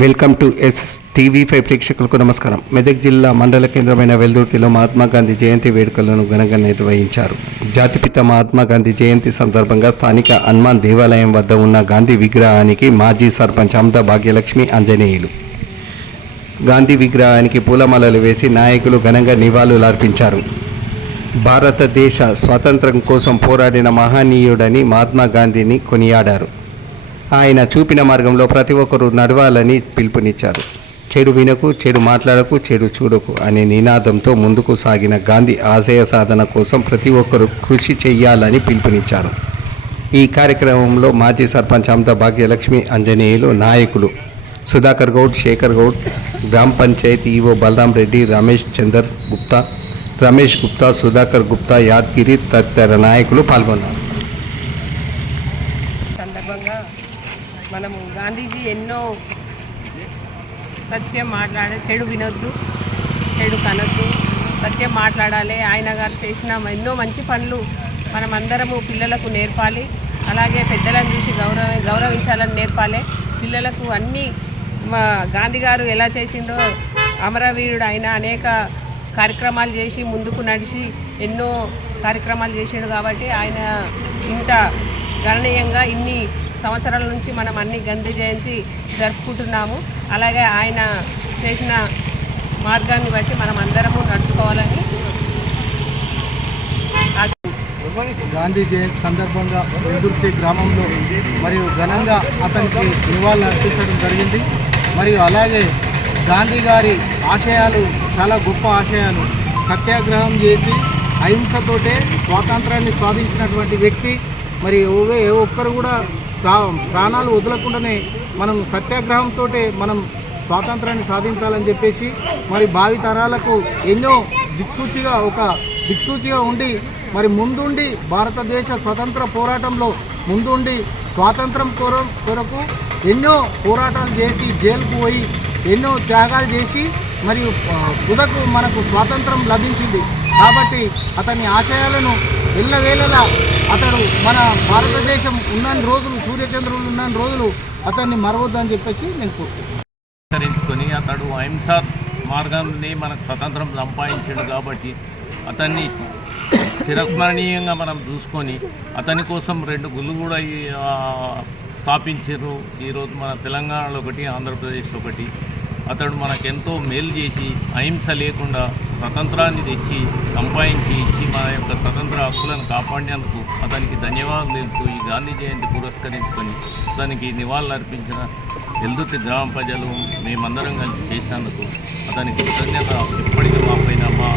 Welcome to TV5 ప్రేక్షకులకు నమస్కారం. మెదక్ జిల్లా మండల కేంద్రమైన వెల్దుర్తిలో మహాత్మా గాంధీ జయంతి వేడుకలను ఘనంగా నిర్వహించారు. జాతిపిత మహాత్మా గాంధీ జయంతి సందర్భంగా స్థానిక హనుమాన్ దేవాలయం వద్ద ఉన్న గాంధీ విగ్రహానికి మాజీ సర్పంచ్ అమద భాగ్యలక్ష్మి ఆంజనేయులు గాంధీ విగ్రహానికి పూలమాలలు వేసి నాయకులు ఘనంగా నివాళులర్పించారు. భారతదేశ స్వాతంత్ర్యం కోసం పోరాడిన మహనీయుడని మహాత్మా గాంధీని కొనియాడారు. ఆయన చూపిన మార్గంలో ప్రతి ఒక్కరూ నడవాలని పిలుపునిచ్చారు. చెడు వినకు, చెడు మాట్లాడకు, చెడు చూడకు అనే నినాదంతో ముందుకు సాగిన గాంధీ ఆశయ సాధన కోసం ప్రతి ఒక్కరూ కృషి చేయాలని పిలుపునిచ్చారు. ఈ కార్యక్రమంలో మాజీ సర్పంచ్ అమద భాగ్యలక్ష్మి ఆంజనేయులు, నాయకులు సుధాకర్ గౌడ్, శేఖర్ గౌడ్, గ్రామ పంచాయతీ ఈవో బలరాం రెడ్డి, రమేష్ గుప్తా, సుధాకర్ గుప్తా, యాద్గిరి తదితర నాయకులు పాల్గొన్నారు. మనము గాంధీజీ ఎన్నో సత్యం మాట్లాడే, చెడు వినొద్దు, చెడు కనొద్దు, సత్యం మాట్లాడాలి. ఆయన గారు చేసిన ఎన్నో మంచి పనులు మనమందరము పిల్లలకు నేర్పాలి. అలాగే పెద్దలను చూసి గౌరవించాలని నేర్పాలి. పిల్లలకు అన్నీ గాంధీ గారు ఎలా చేసిండో, అమరవీరుడు ఆయన అనేక కార్యక్రమాలు చేసి ముందుకు నడిచి ఎన్నో కార్యక్రమాలు చేసాడు. కాబట్టి ఆయన ఇంత గణనీయంగా ఇన్ని సంవత్సరాల నుంచి మనం అన్ని గాంధీ జయంతి జరుపుకుంటున్నాము. అలాగే ఆయన చేసిన మార్గాన్ని బట్టి మనం అందరము నడుచుకోవాలని గాంధీ జయంతి సందర్భంగా వెల్దుర్తి గ్రామంలో మరియు ఘనంగా అతనికి నివాళులు అర్పించడం జరిగింది. మరియు అలాగే గాంధీ గారి ఆశయాలు చాలా గొప్ప ఆశయాలు. సత్యాగ్రహం చేసి అహింసతోటే స్వాతంత్రాన్ని సాధించినటువంటి వ్యక్తి. మరి ఏ ఒక్కరు కూడా ప్రాణాలు వదలకుండానే మనం సత్యాగ్రహంతో మనం స్వాతంత్రాన్ని సాధించాలని చెప్పేసి మరి భావితరాలకు ఎన్నో దిక్సూచిగా ఉండి మరి ముందుండి భారతదేశ స్వతంత్ర పోరాటంలో ముందుండి స్వాతంత్రం కొరకు ఎన్నో పోరాటాలు చేసి జైలుకు పోయి ఎన్నో త్యాగాలు చేసి మరియు తుదకు మనకు స్వాతంత్రం లభించింది. కాబట్టి అతని ఆశయాలను ఎల్లవేళలా అతడు మన భారతదేశం ఉన్నన్ని రోజులు, సూర్యచంద్రులు ఉన్నన్ని రోజులు అతన్ని మరవద్దని చెప్పేసి నేను కోరుకుంటున్నాను. అతడు అహింసా మార్గాన్ని మనకు స్వతంత్రం సంపాదించాడు. కాబట్టి అతన్ని చిరస్మరణీయంగా మనం చూసుకొని అతని కోసం 2 గుళ్ళు కూడా స్థాపించారు. ఈరోజు మన తెలంగాణలో ఒకటి, ఆంధ్రప్రదేశ్లో ఒకటి. అతడు మనకెంతో మేలు చేసి అహింస లేకుండా స్వతంత్రాన్ని తెచ్చి సంపాదించి ఇచ్చి మన యొక్క స్వతంత్ర హక్కులను కాపాడినందుకు అతనికి ధన్యవాదాలు తెలుపుతూ ఈ గాంధీ జయంతి పురస్కరించుకొని అతనికి నివాళులు అర్పించిన వెల్దుర్తి గ్రామ ప్రజలు మేమందరం కలిసి చేసినందుకు అతనికి కృతజ్ఞత ఎప్పటికీ మా